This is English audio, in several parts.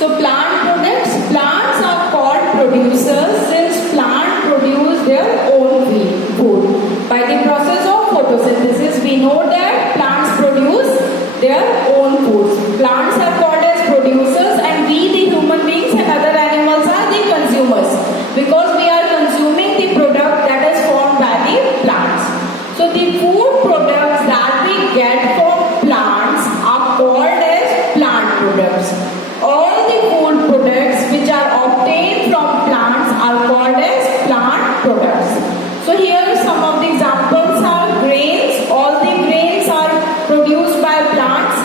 So plant products, plants are called producers since plants produce their own food. By the process of photosynthesis, we know that plants produce their own foods. Plants are called as producers and we the human beings and other animals are the consumers because we are consuming the product that is formed by the plants. So the food products that we get from plants are called as plant products. All the food products which are obtained from plants are called as plant products. So here some of the examples are grains. All the grains are produced by plants.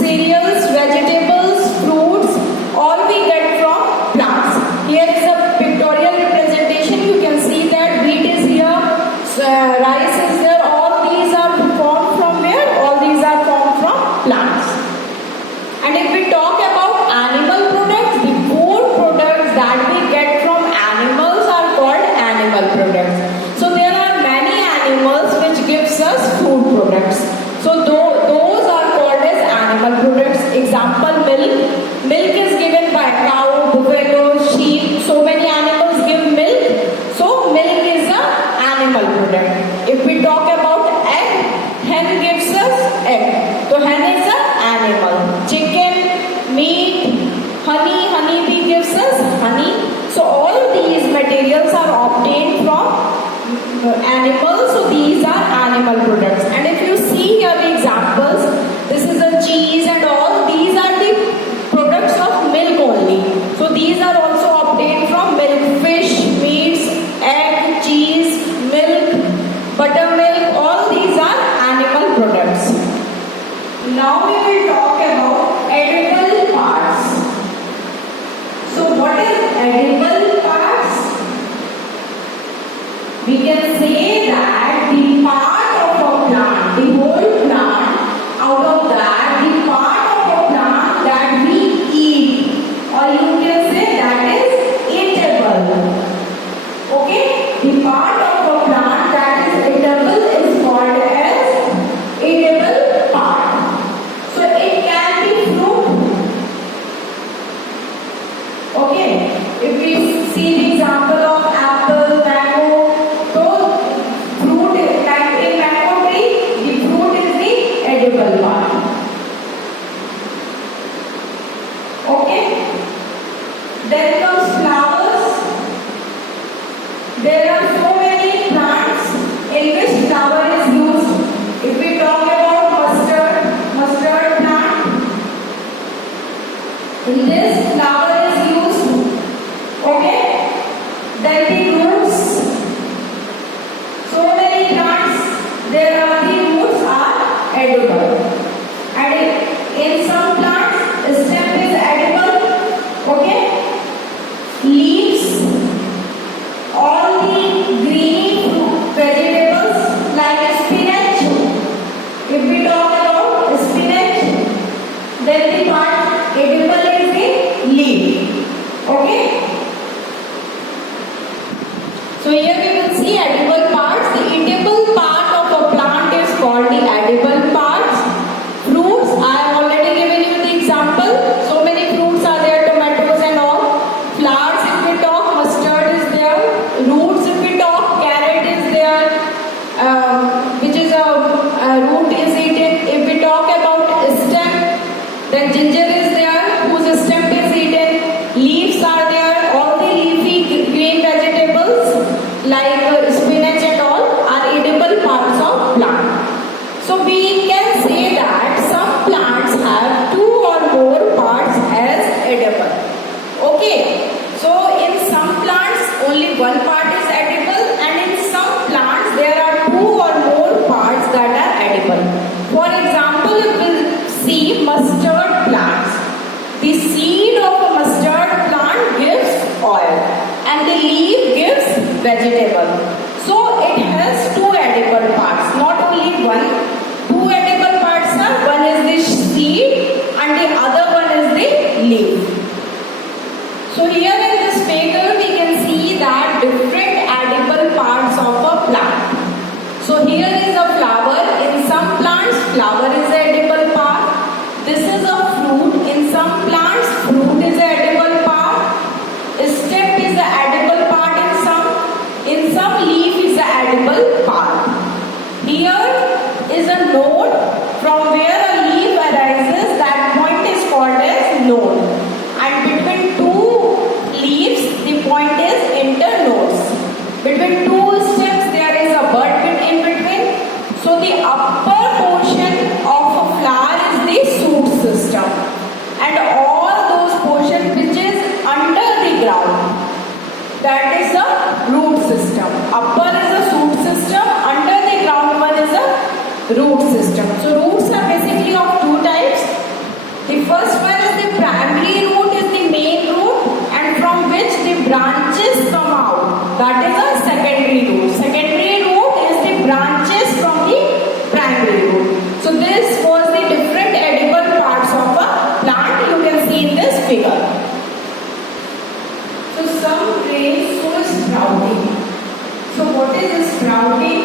Cereals, vegetables, fruits, all we get from plants. Here is a pictorial representation. You can see that wheat is here, rice is there. All these are formed from where? All these are formed from plants. And if we talk about animal products, the food products that we get from animals are called animal products. So there are many animals which gives us food products. So those are called as animal products. Example, milk. Milk is given by cow, buffalo, sheep. So many animals give milk. So milk is an animal product. If we talk about egg, hen gives us egg. So hen is an animal. Chicken, meat, honey bee gives us honey. So all of these materials are obtained from animals. So these are animal products. And if you see here the examples, this is a cheese and all. These are the products of milk only. So these are also obtained from milk, fish, meats, egg, cheese, milk, buttermilk. All these are animal products. Now we will talk about edible parts. So what is edible parts? We can say that the part of a plant, the whole plant, out of that, the part of a plant that we eat, or you can say that is eatable. Okay? The part of a plant that is eatable is called as eatable part. So it can be fruit. Okay? If we see the example of apple, mango, so fruit is like in mango tree, the fruit is the edible part. Okay? Then comes flowers. There are so many plants in which flower is used. If we talk about mustard plant, in this flower is used. Okay? Then the roots. So many plants, there are the roots are edible. And in some plants, the stem is edible. Okay? Leaves, all the green vegetables like spinach. If we talk about spinach, then the part edible is the leaf. Okay? So here we will see edible parts. The eatable part of a plant is called the edible parts. Fruits, I have already given you the example. So many fruits are there, tomatoes and all. Flowers, if we talk, mustard is there. Roots, if we talk, carrot is there, which is a root is eaten. If we talk about stem, then ginger is there, whose stem is eaten. Leaves are there, all the leafy green vegetables like spinach and all are edible parts of plant. So we can say that some plants have 2 or more parts as edible. Okay, so in some plants only one part is edible and in some plants there are 2 or more parts that are edible. For example, if we see mustard plants, the seed of a mustard plant gives oil and the leaf gives vegetable. So it has 2 edible parts, not only one. 2 edible parts are, one is the seed and the other one is the leaf. So here in this figure we can see that different edible parts of a plant. So here is a flower. In some plants flower is an edible part. This is a fruit. In some plants fruit is an node. And between two leaves, the point is internodes. Between two stems, there is a bud in between. So the upper portion of a flower is the shoot system, and all those portions which is under the ground, that is the root system. Upper is the shoot system, under the ground one is the root system. So roots are basically of two types. The first one is the primary root, is the main root, and from which the branches come out. That is a secondary root. Secondary root is the branches from the primary root. So this was the different edible parts of a plant you can see in this figure. So some grains show sprouting. So what is this sprouting?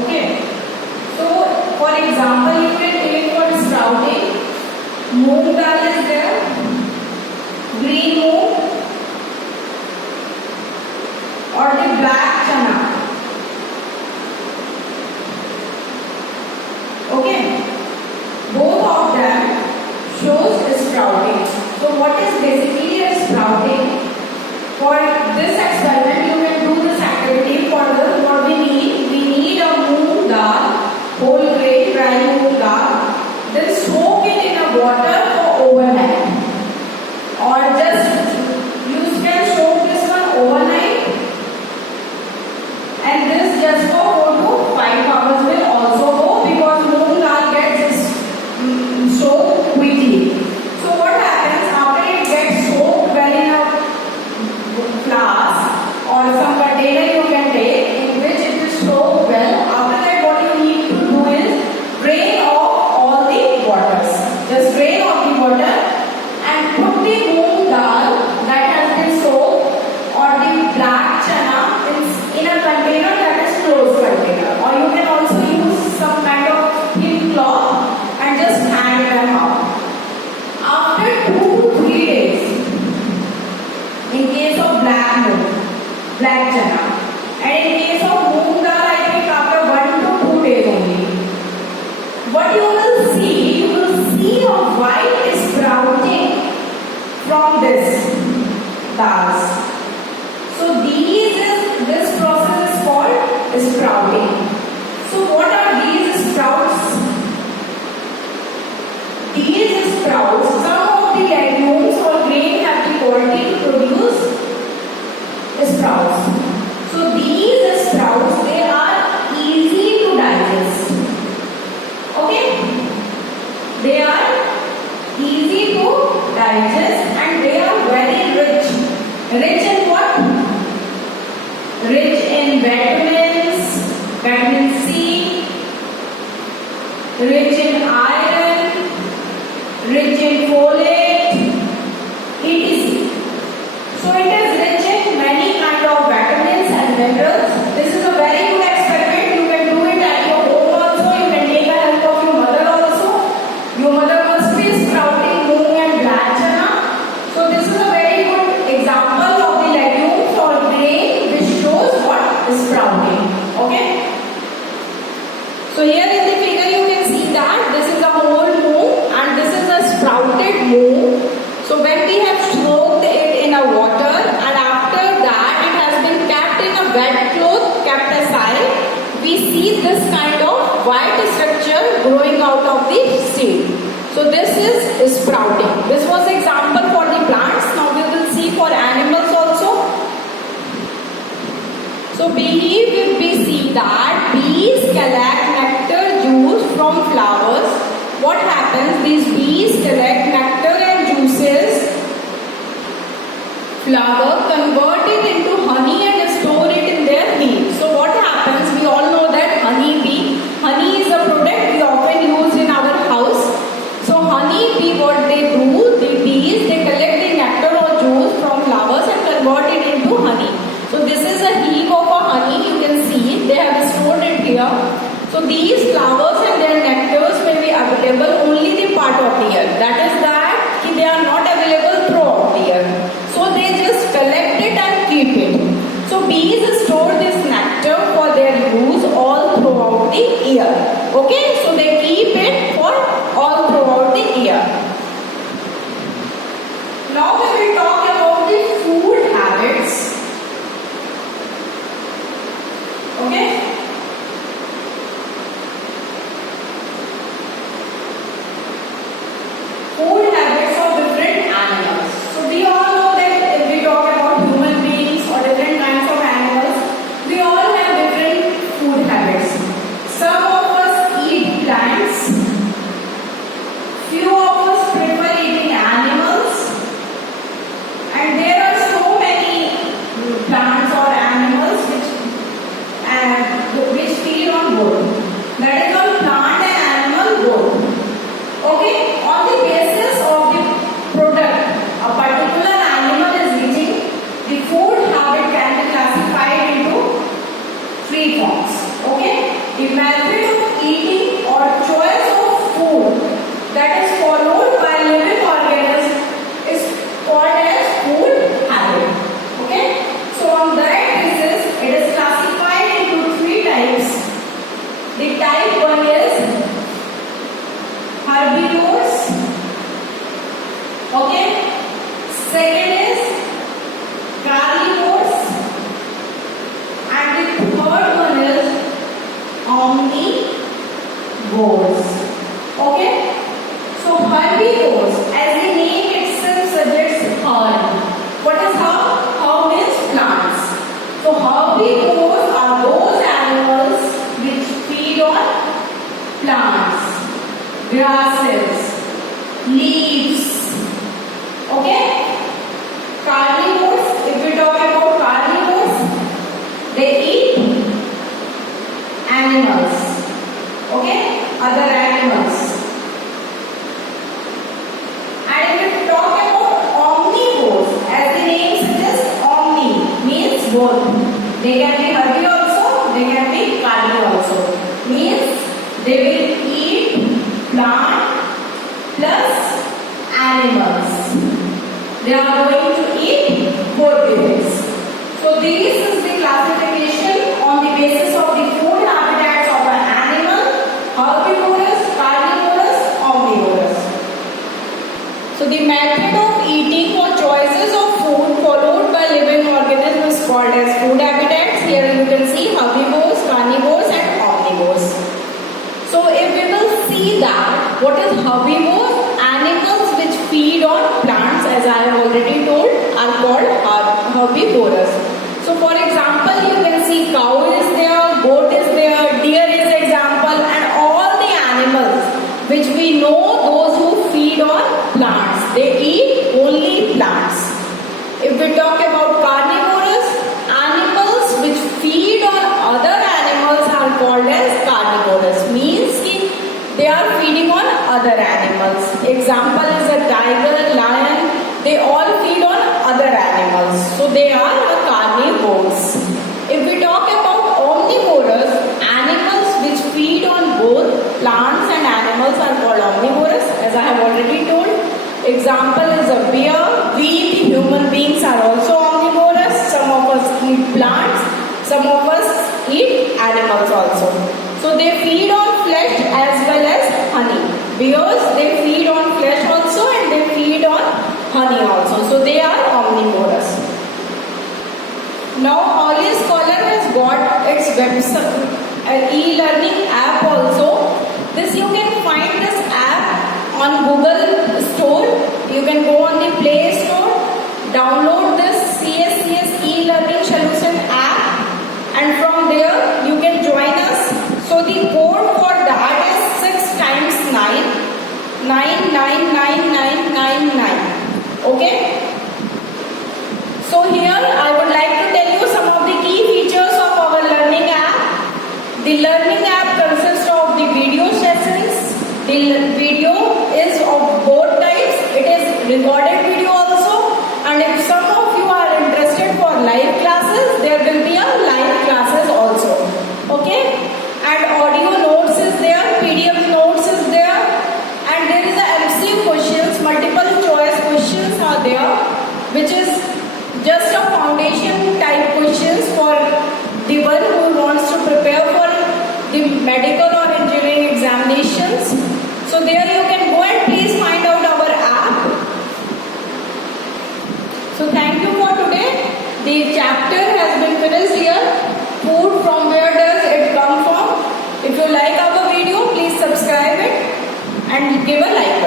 Okay. So for example, you can take for sprouting, moong dal is there, green moong, or the black chana. Okay, both of them shows sprouting. So what is basically a sprouting? For this experiment, you can do this activity. For this, what we need a moong dal, whole grain, dry moong dal. Then soak it in a water for overnight, or just you can soak this one overnight, and this just for 4 to 5 hours will also go, because moong dal gets soaked quickly. So what happens after it gets soaked well in a flask or some container you can take in which it is soaked well. After that, what you need to do is drain off all the waters. Just drain off the water and put the moong dal that has been soaked or the black chana in a container that is closed container, or you can also use some kind of thin cloth and just hang them out. After 2 to 3 days, in case of black moong, black chana, and in case of moong dal, I think after 1 to 2 days only, what you will see a white sprouting from this dals. So this process is called sprouting. So what are these sprouts? These sprouts, some of the legumes or grain have the quality to produce sprouts. So these sprouts, they are easy to digest. Okay? They are easy to digest and they are very rich. Rich in what? Rich in vitamins, vitamin C, rich in iron, rich in folate, etc. So it is rich in many kind of vitamins and minerals. This is a very good experiment. You can do it at your home also. You can take the help of your mother also. Your mother must be sprouting moong and black chana. So this is a very good example of the legumes or grain which shows what is sprouting. Okay. So here in the figure you can see that this is a whole moong and this is a sprouted moong. So when we have soaked it in a water and after that it has been kept in a wet cloth, kept aside, we see this kind of white structure growing out of the seed. So this is sprouting. This was example for the plants. Now we will see for animals also. So bees, we see that bees collect nectar juice from flowers. What happens? These bees collect nectar and juices, flower, convert it into honey and store it in their hive. So what happens? We all know that honey is a product we often use in our house. So honey bee, what they do, the bees, they collect the nectar or juice from flowers and convert it into honey. So this is a hive of a honey. You can see they have stored it here. So these flowers and their nectars may be available only the part of the year. That is that they are not available throughout the year. So they just collect it and keep it. So bees store this nectar for their use all through Okay, so they keep it for all throughout the year. Now we will talk about the food habits. Okay. Food habits of different animals. So we all know that if we talk about human beings or different kinds of animals, we all have different food habits. Some of us eat plants, few of us prefer eating animals, and there are so many plants or animals which feed on both. That is on plant and animal both. Okay, on the basis of the product a particular animal is eating, the food habit can be classified into three forms. Okay, the method of eating or choice of food that is followed by living organism is called as food habit. Okay, so on that basis it is classified into three types. The type 1 is herbivores. Okay. Second is carnivores. And the third one is omnivores. Okay. So herbivores, as the name itself suggests, herb. What is herb? Herb means plants. So herbivores are those animals which feed on plants, grasses, leaves. Okay. Carnivores, if we talk about carnivores, they eat animals. Okay, other animals. And if we talk about omnivores, as the name suggests, omni means both. They can be herbivore also, they can be carnivore also. Means they will eat plant plus animals. They are going to eat both things. So this is the classification on the basis of the food habitats of an animal: herbivorous, carnivorous, omnivorous. So the method of eating or choices of food followed by living organisms is called as food habitats. Here you can see herbivores, carnivores and omnivores. So if we will see that, what is herbivores? Animals which feed on plants, as I have already told, are called herbivorous. So for example, you can see cow is there, goat is there, deer is example, and all the animals which we know, those who feed on plants, they eat only plants. If we talk about carnivorous, animals which feed on other animals are called as carnivorous. Means they are feeding on other animals. Example is a tiger, lion, they all feed on other animals. So they are carnivores. If we talk about omnivorous, animals which feed on both plants and animals are called omnivorous, as I have already told. Example is a bear. We, the human beings, are also omnivorous. Some of us eat plants, some of us eat animals also. So they feed on flesh as well as honey. Bears, they feed on flesh also and they feed on honey also. So they are omnivorous. Now Ollie Scholar has got its website, e-learning app also. This you can find this app on Google Store. You can go on the Play Store, download this CSCS e-learning solution app, and from there you can join us. So the code for that is 6 times 9, 999999. Okay. So here I would like to tell you some of the key features of our learning app. The learning app consists of the video sessions. The video is of both types. It is recorded video also, and if some of you are interested for live classes, there will be a live classes also. Okay. And audio notes is there, PDF notes is there, and there is a MCQ questions, multiple choice questions are there, which is just a foundation type questions for the one who wants to prepare for the medical or engineering animations. So there you can go and please find out our app. So thank you for today. The chapter has been finished here. Food, from where does it come from? If you like our video, please subscribe it and give a like.